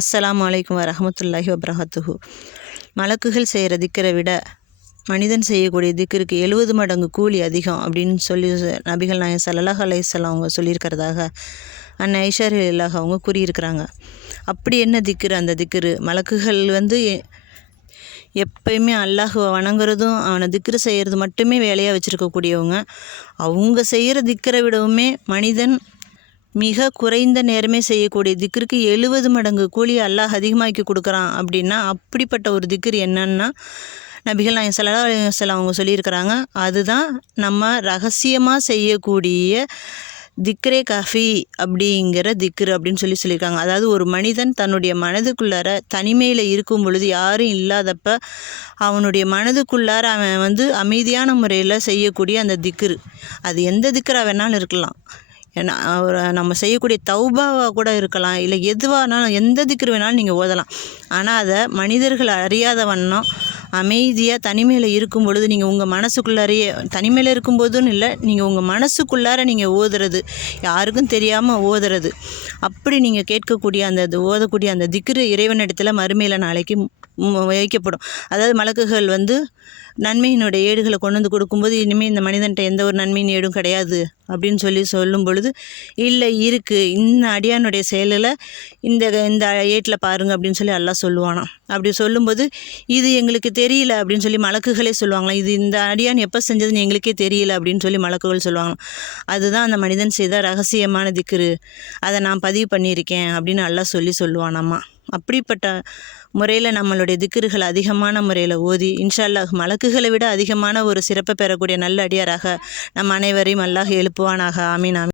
அஸ்ஸலாமு அலைக்கும் வரஹ்மத்துல்லாஹி வபரகாத்துஹு. மலக்குகள் செய்கிற திக்கரை விட மனிதன் செய்யக்கூடிய திக்கிற்கு 70 மடங்கு கூலி அதிகம் அப்படின்னு சொல்லி நபிகள் நாயகம் ஸல்லல்லாஹு அலைஹி வஸல்லம் அவங்க சொல்லியிருக்கிறதாக அன்னை ஐஷா ரலியல்லாஹு அவங்க கூறியிருக்கிறாங்க. அப்படி என்ன திக்ரு? அந்த திக்ரு மலக்குகள் எப்பயுமே அல்லாஹுவை வணங்குறதும் அவனை திக்ரு செய்கிறது மட்டுமே வேலையாக வச்சுருக்கக்கூடியவங்க. அவங்க செய்கிற திக்கரை விடவுமே மனிதன் மிக குறைந்த நேரமே செய்யக்கூடிய திக்ருக்கு 70 மடங்கு கூலி அல்லாஹ் அதிகமாக்கி கொடுக்குறான். அப்படின்னா அப்படிப்பட்ட ஒரு திக்ரு என்னன்னா நபிகள் நாயகம் ஸல்லல்லாஹு அலைஹி வஸல்லம் அவங்க சொல்லியிருக்கிறாங்க. அதுதான் நம்ம ரகசியமாக செய்யக்கூடிய திக்ரே கஃபி அப்படிங்கிற திக்ரு அப்படின்னு சொல்லியிருக்காங்க. அதாவது ஒரு மனிதன் தன்னுடைய மனதுக்குள்ளார தனிமையில் இருக்கும் பொழுது யாரும் இல்லாதப்ப அவனுடைய மனதுக்குள்ளார அவன் அமைதியான முறையில் செய்யக்கூடிய அந்த திக்ரு. அது எந்த திக்ராக வேணாலும் இருக்கலாம். ஏன்னா நம்ம செய்யக்கூடிய தௌபாவாக கூட இருக்கலாம், இல்லை எதுவானாலும் எந்த திக்ரு வேணாலும் நீங்கள் ஓதலாம். ஆனால் அதை மனிதர்கள் அறியாத வண்ணம் அமைதியாக தனிமையில் இருக்கும் பொழுது நீங்கள் உங்கள் மனசுக்குள்ளாரையே தனிமையில் இருக்கும்போதுன்னு இல்லை, நீங்கள் உங்கள் மனசுக்குள்ளார நீங்கள் ஓதுறது, யாருக்கும் தெரியாமல் ஓதுறது, அப்படி நீங்கள் கேட்கக்கூடிய ஓதக்கூடிய அந்த திக்ரு இறைவனிடத்தில் மறுமையில் நாளைக்கு வைக்கப்படும். அதாவது மலக்குகள் நன்மையினுடைய ஏடுகளை கொண்டு வந்து கொடுக்கும்போது இனிமேல் இந்த மனிதன்ட்ட எந்த ஒரு நன்மையின் ஏடும் கிடையாது அப்படின்னு சொல்லும் பொழுது, இல்லை இருக்குது, இந்த அடியானுடைய செயலில் இந்த ஏட்டில் பாருங்கள் அப்படின்னு சொல்லி அல்லாஹ் சொல்லுவானாம். அப்படி சொல்லும்போது இது எங்களுக்கு தெரியல அப்படின்னு சொல்லி மலக்குகளே சொல்லுவாங்களாம். இது இந்த அடியான் எப்போ செஞ்சதுன்னு எங்களுக்கே தெரியல அப்படின்னு சொல்லி மலக்குகள் சொல்லுவாங்களாம். அதுதான் அந்த மனிதன் செய்த ரகசியமான திக்ரு, அதை நான் பதிவு பண்ணியிருக்கேன் அப்படின்னு அல்லாஹ் சொல்லுவானாம்மா. அப்படிப்பட்ட முறையில் நம்மளுடைய திக்ருகள் அதிகமான முறையில் ஓதி இன்ஷா அல்லாஹ் மலக்குகளை விட அதிகமான ஒரு சிறப்பை பெறக்கூடிய நல்ல அடியாராக நம் அனைவரையும் அல்லாஹ் எழுப்புவானாக. ஆமீன்.